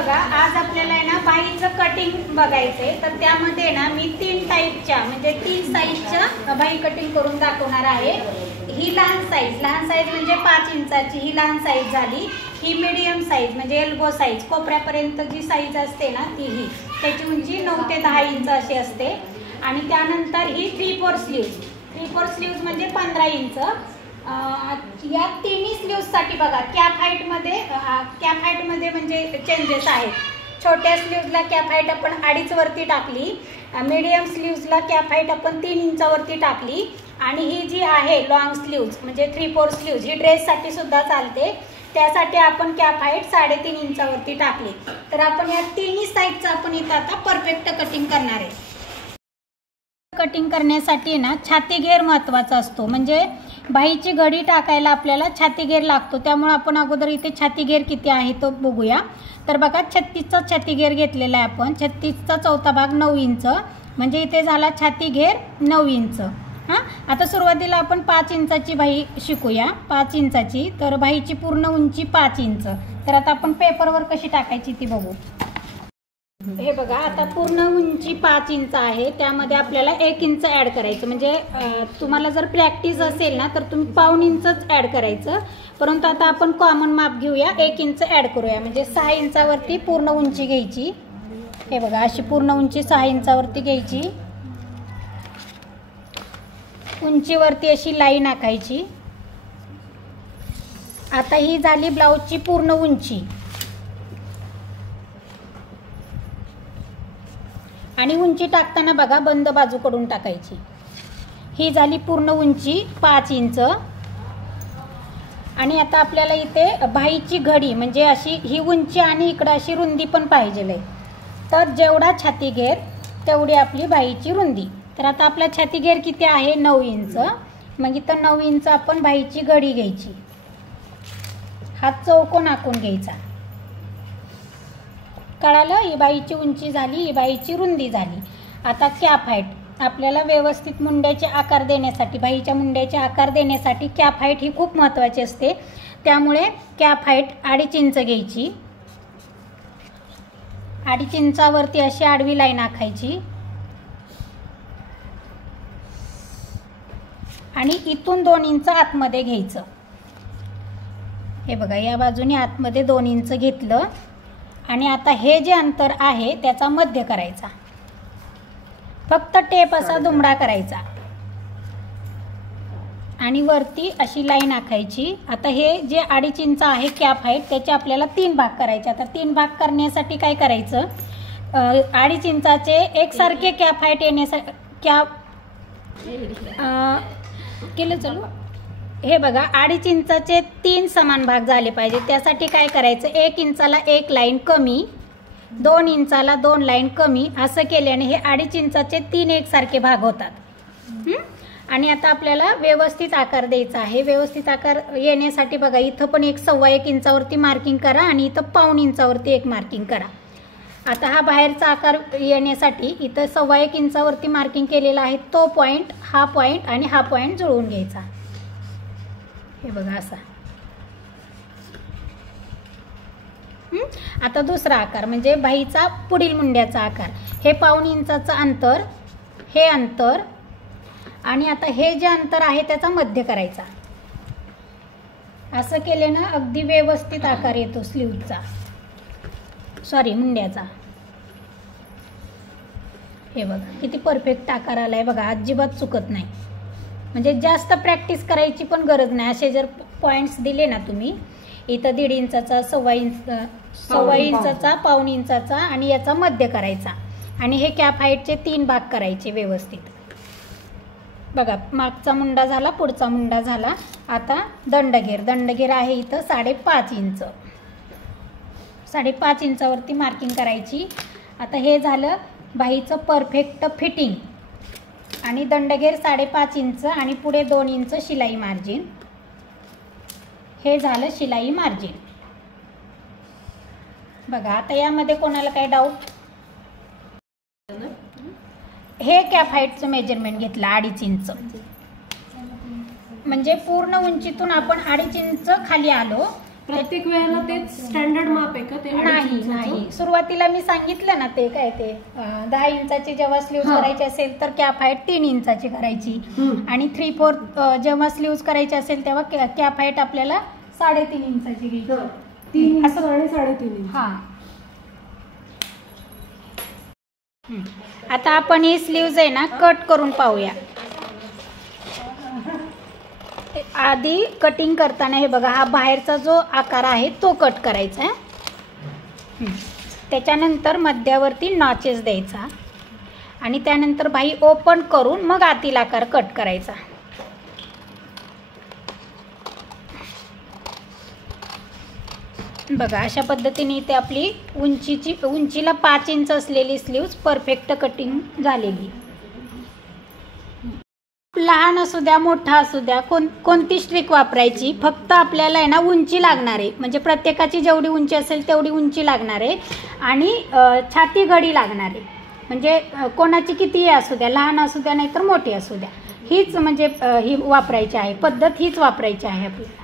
बघा, आज आपल्याला आहे ना बाहीचं कटिंग बघायचंय. तर त्यामध्ये ना मी 3 टाईपच्या म्हणजे 3 साईजच्या बाही कटिंग करून दाखवणार आहे. ही लहान साईज म्हणजे 5 इंचाची ही लहान साईज झाली. ही मीडियम साईज म्हणजे एल्बो साईज, कोपऱ्यापर्यंत जी साईज असते ना ती ही, त्याची उंची 9 ते 10 इंच अशी असते. आणि त्यानंतर ही 3/4 स्लीव्ज म्हणजे 15 इंच. या तिन्ही स्लीव्जसाठी बघा कॅप हाईटमध्ये म्हणजे चेंजेस आहेत. छोट्या स्लीव्जला कॅप हाईट आपण 2.5 वरती टाकली, मीडियम स्लीव्जला कॅप हाईट आपण 3 इंचावरती टाकली. आणि ही जी आहे लॉंग स्लीव्ज म्हणजे 3/4 स्लीव्ज ही ड्रेससाठी सुद्धा चालते, त्यासाठी आपण कॅप हाईट 3.5 इंचावरती टाकली. तर आपण या तिन्ही साईजचं आपण इथं आता परफेक्ट कटिंग करणार आहे. कटिंग करण्यासाठी ना छाती घेर महत्त्वाचा असतो. म्हणजे बाहीची घडी टाकायला आपल्याला छाती घेर लागतो, त्यामुळे आपण अगोदर इथे छाती घेर किती आहे तो बघूया. तर बघा 36चा छाती घेर घेतलेला आहे आपण. 36चा चौथा भाग 9 इंच म्हणजे इथे झाला छाती घेर 9 इंच. हां, आता सुरुवातीला आपण 5 इंचाची बाही शिकूया. 5 इंचाची, तर बाहीची पूर्ण उंची 5 इंच. तर आता आपण पेपरवर कशी टाकायची ती बघू. हे बघा, आता पूर्ण उंची 5 इंच आहे, त्यामध्ये आपल्याला 1 इंच ॲड करायचं. म्हणजे तुम्हाला जर प्रॅक्टिस असेल ना तर तुम्ही 1/4 इंचच ॲड करायचं, परंतु आता आपण कॉमन माप घेऊया, 1 इंच ॲड करूया. म्हणजे 6 इंचावरती पूर्ण उंची घ्यायची. हे बघा, अशी पूर्ण उंची 6 इंचावरती घ्यायची. उंचीवरती अशी लाईन आखायची. आता ही झाली ब्लाऊजची पूर्ण उंची. आणि उंची टाकताना बघा बंद बाजूकडून टाकायची. ही झाली पूर्ण उंची 5 इंच. आणि आता आपल्याला इथे बाहीची घडी म्हणजे अशी ही उंची आणि इकडं अशी रुंदी पण पाहिजे आहे. तर जेवढा छाती घेर तेवढी आपली बाहीची रुंदी. तर आता आपला छाती घेर किती आहे 9 इंच. मग इथं 9 इंच आपण बाहीची घडी घ्यायची. हा चौकोन आखून घ्यायचा. कळालं? ही बाहीची उंची झाली, ही बाहीची रुंदी झाली. आता कॅप हाईट आपल्याला व्यवस्थित मुंड्याचे आकार देण्यासाठी, बाहीच्या मुंड्याचे आकार देण्यासाठी कॅप हाईट ही खूप महत्त्वाची असते. त्यामुळे कॅप हाईट 2.5 इंच घ्यायची. 2.5 इंचावरती अशी आडवी लाईन आखायची. आणि इथून 2 इंच आतमध्ये घ्यायचं. हे बघा, या बाजूने आतमध्ये 2 इंच घेतलं. आणि आता हे जे अंतर आहे त्याचा मध्य करायचा. फक्त टेप असा दुमडा करायचा आणि वरती अशी लाईन आखायची. आता हे जे 2.5 इंच आहे कॅप हाईट त्याचे आपल्याला 3 भाग करायचे. आता 3 भाग करण्यासाठी काय करायचं, 2.5 इंचाचे एकसारखे कॅप हाईट येण्यासाठी केलं चालू. हे बघा, 2.5 इंचाचे 3 समान भाग झाले पाहिजे. त्यासाठी काय करायचं, 1 इंचाला 1 लाईन कमी, 2 इंचाला 2 लाईन कमी, असं केल्याने हे 2.5 इंचाचे 3 एकसारखे भाग होतात. आणि आता आपल्याला व्यवस्थित आकार द्यायचा आहे. व्यवस्थित आकार येण्यासाठी बघा इथं पण 1.25 इंचावरती मार्किंग करा आणि इथं 1/4 इंचावरती एक मार्किंग करा. आता हा बाहेरचा आकार येण्यासाठी इथं 1.25 इंचावरती मार्किंग केलेला आहे, तो पॉईंट, हा पॉईंट आणि हा पॉईंट जुळवून घ्यायचा. हे बघा असा. आता दुसरा आकार म्हणजे बाहीचा पुढील मुंड्याचा आकार. हे 1/4 इंचाचं अंतर, हे अंतर आणि आता हे जे अंतर आहे त्याचा मध्य करायचा. असं केल्यानं अगदी व्यवस्थित आकार येतो स्लीव्हचा, मुंड्याचा. हे बघा किती परफेक्ट आकार आलाय बघा, अजिबात चुकत नाही. म्हणजे जास्त प्रॅक्टिस करायची पण गरज नाही. असे जर पॉईंट्स दिले ना तुम्ही, इथं 1.5 इंचाचा, 1.25 इंचाचा, 1/4 इंचाचा आणि याचा मध्य करायचा. आणि हे कॅप हाईटचे 3 भाग करायचे व्यवस्थित. बघा, मागचा मुंडा झाला, पुढचा मुंडा झाला. आता दंडघेर आहे इथं 5.5 इंच. 5.5 इंचावरती मार्किंग करायची. आता हे झालं बाहीचं परफेक्ट फिटिंग. आणि दंडघेर 5.5 इंच आणि पुढे 2 इंच शिलाई मार्जिन. हे झालं शिलाई मार्जिन. बघा, आता यामध्ये कोणाला काय डाऊट? हे कॅप हाईटचं मेजरमेंट घेतलं 2.5 इंच. म्हणजे पूर्ण उंचीतून आपण 2.5 इंच खाली आलो. प्रत्येक वेळेला तेच स्टँडर्ड माप आहे का ते नाही सुरुवातीला मी सांगितलं ना ते काय ते 10 इंचाची जेव्हा स्लीव्ह करायची असेल तर कॅप हाईट 3 इंचाची करायची आणि 3/4 जेव्हा स्लीव्ह करायची असेल तेव्हा कॅप हाईट आपल्याला 3.5 इंचाची घ्यायची. 3 इंच आणि 3.5 इंच. हा आता आपण ही स्लीव्ज आहे ना कट करून पाहूया. आधी कटिंग करताना हे बघा हा बाहेरचा जो आकार आहे तो कट करायचा आहे. त्याच्यानंतर मध्यावरती नॉचेस द्यायचा आणि त्यानंतर बाही ओपन करून मग आतील आकार कट करायचा. बघा अशा पद्धतीने इथे आपली उंचीला 5 इंच असलेली स्लीव्ज परफेक्ट कटिंग झालेली. लहान असू द्या मोठा असू द्या कोणती स्ट्रिक वापरायची, फक्त आपल्याला आहे ना उंची लागणार आहे. म्हणजे प्रत्येकाची जेवढी उंची असेल तेवढी उंची लागणार आहे आणि छाती घडी लागणार आहे. म्हणजे कोणाची कितीही असू द्या, लहान असू द्या नाहीतर मोठी असू द्या, हीच म्हणजे ही वापरायची आहे पद्धत, हीच वापरायची आहे आपल्याला.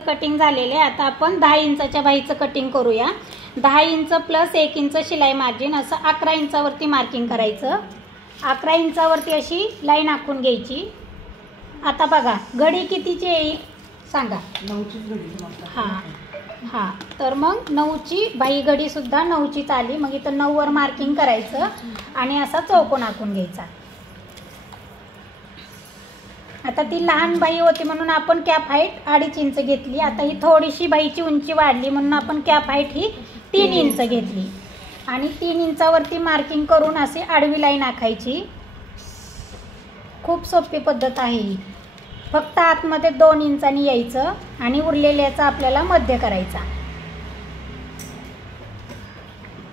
कटिंग झालेले. आता आपण 10 इंचाच्या बाहीचं कटिंग करूया. 10 इंच प्लस 1 इंच शिलाई मार्जिन असं 11 इंचावरती मार्किंग करायचं. 11 इंचावरती अशी लाईन आखून घ्यायची. आता बघा घडी कितीची येईल सांगा. 9चीच घडी. हां तर मग 9ची बाही घडी सुद्धा 9चीच आली. मग इथं 9 वर मार्किंग करायचं आणि असा चौकोन आखून घ्यायचा. आता ती लहान बाही होती म्हणून आपण कॅप हाईट 2.5 इंच घेतली. आता ही थोडीशी बाहीची उंची वाढली म्हणून आपण कॅप हाईट ही 3 इंच घेतली आणि 3 इंचावरती मार्किंग करून अशी आडवी लाईन आखायची. खूप सोपी पद्धत आहे ही. फक्त आतमध्ये 2 इंचांनी यायचं आणि उरलेल्याचा आपल्याला मध्य करायचा.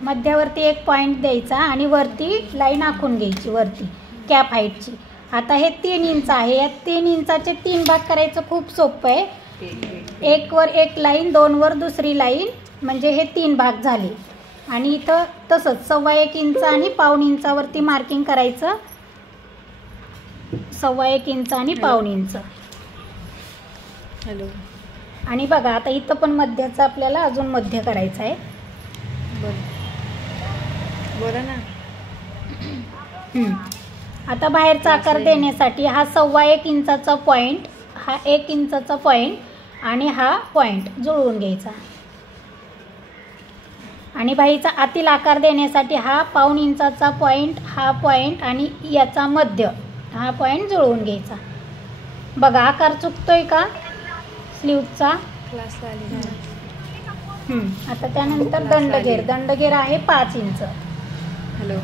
मध्यावरती एक पॉईंट द्यायचा आणि वरती लाईन आखून घ्यायची वरती कॅप हाईटची. आता हे 3 इंच आहे. या 3 इंचाचे 3 भाग करायचं खूप सोपं आहे. 1 वर एक लाईन, 2 वर दुसरी लाईन, म्हणजे हे 3 भाग झाले. आणि इथं तसंच 1.25 इंच आणि 1.25 इंचावरती मार्किंग करायचं. 1.25 इंच आणि 1.25 इंच. हॅलो. आणि बघा आता इथं पण मध्याचं आपल्याला अजून मध्य करायचं आहे. बरं ना. आता बाहेरचा आकार देण्यासाठी हा 1.25 इंचाचा पॉईंट, हा 1 इंचाचा पॉईंट आणि हा पॉईंट जुळवून घ्यायचा. आणि बाहीचा आतील आकार देण्यासाठी हा 1.25 इंचाचा पॉईंट, हा पॉईंट आणि याचा मध्य, हा पॉईंट जुळवून घ्यायचा. बघा आकार चुकतोय का स्लीवचा? क्लासला आली. आता त्यानंतर दंडघेर. दंडघेर आहे 5 इंच. हॅलो.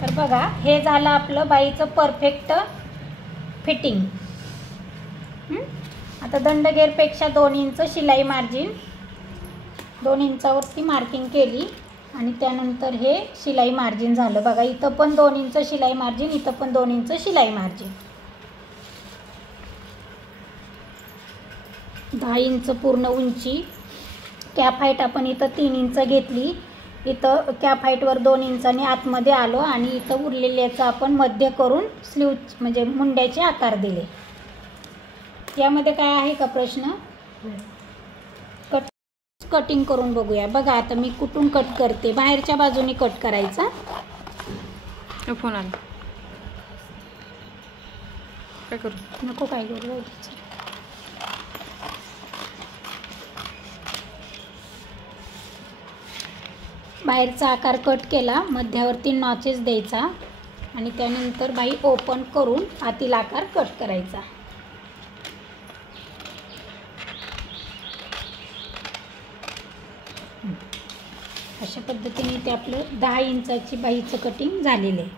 तर बघा हे झालं आपलं बाईचं परफेक्ट फिटिंग. आता दंडघेरपेक्षा 2 इंच शिलाई मार्जिन, 2 इंचावरती मार्किंग केली आणि त्यानंतर हे शिलाई मार्जिन झालं. बघा इथं पण 2 इंच शिलाई मार्जिन, इथं पण 2 इंच शिलाई मार्जिन. 10 इंच पूर्ण उंची. कॅप हाईट आपण इथं 3 इंच घेतली. इथं कॅप हाईटवर 2 इंचांनी आतमध्ये आलो आणि इथं उरलेल्याचं आपण मध्य करून स्लीव म्हणजे मुंड्याचे आकार दिले. यामध्ये काय आहे का प्रश्न? कटिंग करून बघूया. बघा आता मी कुठून कट करते. बाहेरच्या बाजूने कट करायचा. फोन आला. काय करू? नको काय करू. बाहेरचा आकार कट केला, मध्यावरती नॉचेस द्यायचा आणि त्यानंतर बाही ओपन करून आतील आकार कट करायचा. अशा पद्धतीने ते आपलं 10 इंचाची बाहीचं कटिंग झालेलं आहे.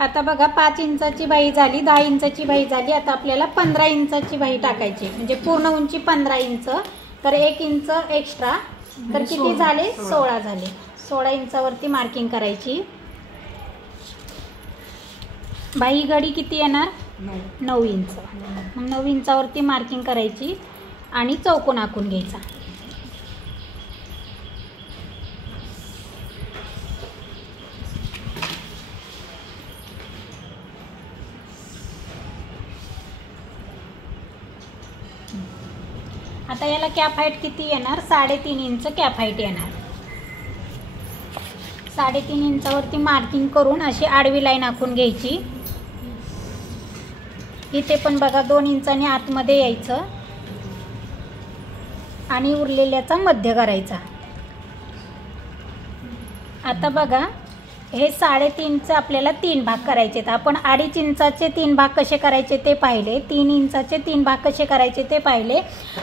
आता बघा 5 इंचाची बाही झाली, 10 इंचाची बाही झाली. आता आपल्याला 15 इंचाची बाही टाकायची. म्हणजे पूर्ण उंची 15 इंच, तर 1 इंच एक्स्ट्रा, तर किती झाले? 16 झाले. 16 इंचावरती मार्किंग करायची. बाही घडी किती येणार? 9 इंच. मग 9 इंचावरती मार्किंग करायची आणि चौकोन आखून घ्यायचा. आता याला कॅप हाईट किती येणार? 3.5 इंच कॅप हाईट येणार. 3.5 इंचावरती मार्किंग करून अशी आडवी लाईन आखून घ्यायची. इथे पण बघा 2 इंचांनी आतमध्ये यायचं आणि उरलेल्याचा मध्य करायचा. आता बघा हे 3.5चे आपल्याला 3 भाग करायचे आहेत. आपण 2.5 इंचाचे 3 भाग कसे करायचे ते पाहिले, 3 इंचाचे 3 भाग कसे करायचे ते पाहिले.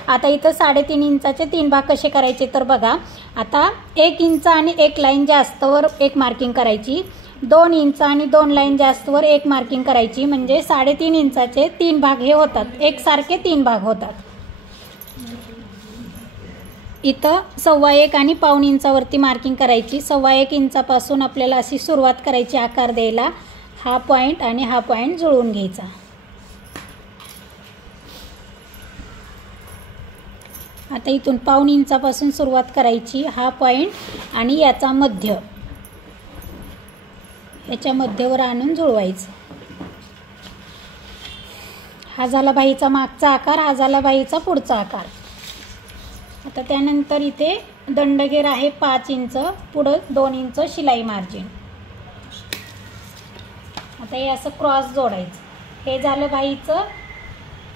आता इथं 3.5 इंचाचे 3 भाग कसे करायचे तर बघा, आता 1 इंच आणि 1 लाईन जास्तवर 1 मार्किंग करायची, 2 इंच आणि 2 लाईन जास्तवर 1 मार्किंग करायची. म्हणजे 3.5 इंचाचे 3 भाग हे होतात, एकसारखे 3 भाग होतात. इथं 1.25 आणि 1.25 इंचावरती मार्किंग करायची. 1.25 इंचापासून आपल्याला अशी सुरुवात करायची आकार द्यायला. हा पॉईंट आणि हा पॉईंट जुळवून घ्यायचा. आता इथून 1.25 इंचापासून सुरुवात करायची. हा पॉईंट आणि याचा मध्य, याच्या मध्यवर आणून जुळवायचं. हा झाला बाहीचा मागचा आकार, हा झाला बाहीचा पुढचा आकार. आता त्यानंतर इथे दंडगेर आहे 5 इंच, पुढं 2 इंच शिलाई मार्जिन. आता हे असं क्रॉस जोडायचं. हे झालं बाहीचं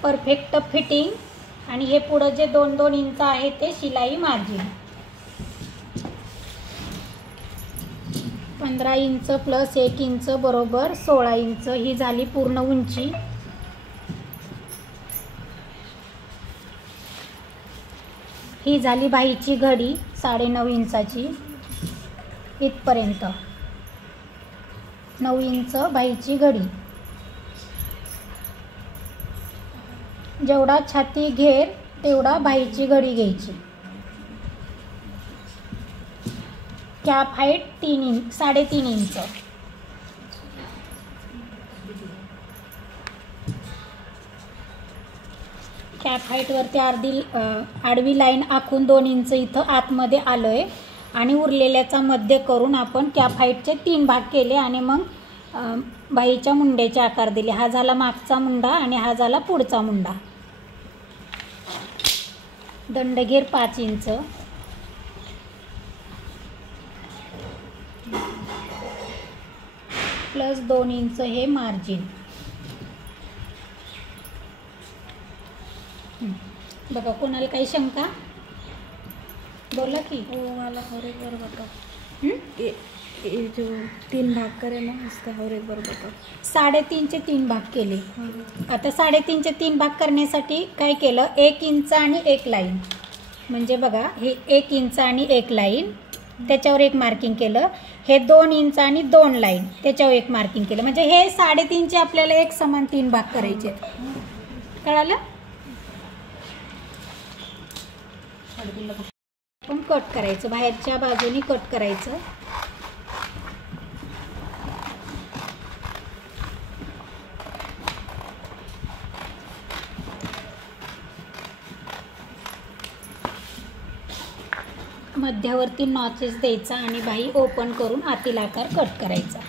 परफेक्ट फिटिंग आणि हे पुढं जे 2-2 इंच आहे ते शिलाई मार्जिन. 15 इंच प्लस 1 इंच बरोबर 16 इंच ही झाली पूर्ण उंची. ही झाली बाहीची घडी 9.5 इंचाची, इथपर्यंत 9 इंच बाहीची घडी. जेवढा छाती घेर तेवढा बाहीची घडी घ्यायची. Cap height 3.5 inch. कॅप हाईटवरती आडवी लाईन आखून 2 इंच इथं आतमध्ये आलो आहे आणि उरलेल्याचा मध्य करून आपण कॅप हाईटचे 3 भाग केले आणि मग बाहीच्या मुंड्याचे आकार दिले. हा झाला मागचा मुंडा आणि हा झाला पुढचा मुंडा. दंडघेर 5 इंच, प्लस 2 इंच हे मार्जिन. बघा कोणाला काही शंका? बोला की. मला और एक बार बताओ, ये जो 3 भाग करे ना इसका और एक बार बताओ. 3.5चे 3 भाग केले. आता 3.5चे 3 भाग करण्यासाठी काय केलं, 1 इंच आणि 1 लाईन. म्हणजे बघा हे 1 इंच आणि 1 लाईन, त्याच्यावर 1 मार्किंग केलं. हे 2 इंच आणि 2 लाईन, त्याच्यावर 1 मार्किंग केलं. म्हणजे हे 3.5चे आपल्याला एक समान 3 भाग करायचे. कळालं? आपण कट करायचं, बाहेरच्या बाजूनी कट करायचं. मध्यावरती नॉचेस द्यायचा आणि बाही ओपन करून आतील आकार कट करायचा.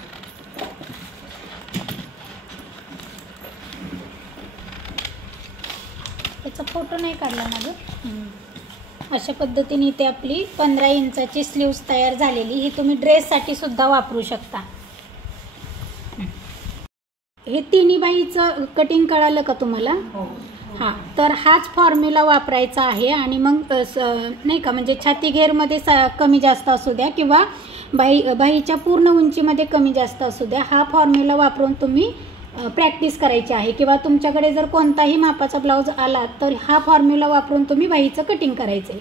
त्याचा फोटो नाही काढला ना गं. अशा पद्धतीने इथे आपली 15 इंचाची स्लीव्स तयार झालेली. ही तुम्ही ड्रेससाठी सुद्धा वापरू शकता. हे तिन्ही बाईचं कटिंग कळालं का तुम्हाला? हां, तर हाच फॉर्म्युला वापरायचा आहे. आणि मग नाही का, म्हणजे छाती घेरमध्ये कमी जास्त असू द्या किंवा बाहीच्या पूर्ण उंचीमध्ये कमी जास्त असू द्या, हा फॉर्म्युला वापरून तुम्ही प्रॅक्टिस करायची आहे. किंवा तुमच्याकडे जर कोणताही मापाचा ब्लाऊज आला तर हा फॉर्म्युला वापरून तुम्ही बाहीचं कटिंग करायचं आहे.